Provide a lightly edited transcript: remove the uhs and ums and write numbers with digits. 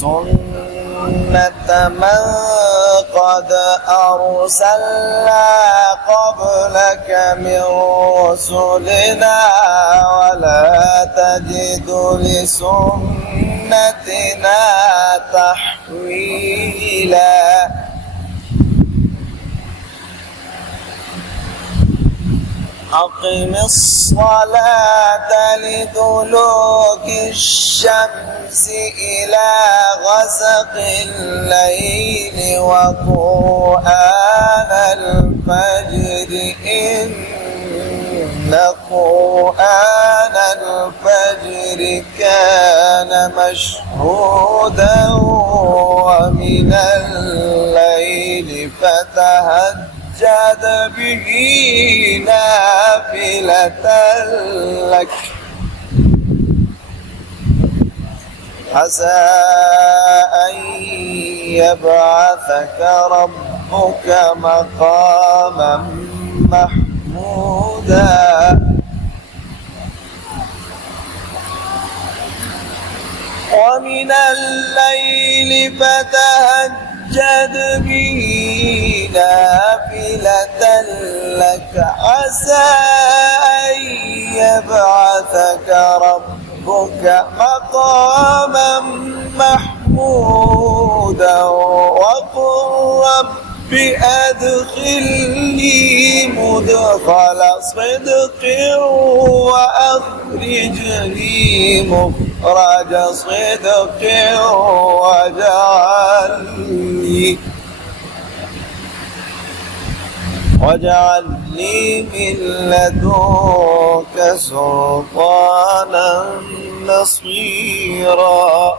سنة من قد أرسلنا قبلك من رسلنا ولا تجد لسنتنا تحويلا أقم الصلاة لدلوك الشمس إلى غسق الليل وقرآن الفجر إن قرآن الفجر كان مشهودا ومن الليل فتهجد به نافلة لك عسى أن يبعثك ربك مقاما محمودا ومن الليل فتهجد به نافلة لك عسى أن يبعثك ربك مقاما محمودا وقل رب أدخلني مدخل صدق وأخرجني مخرج صدق واجعل لي من لدنك سلطانا نصيرا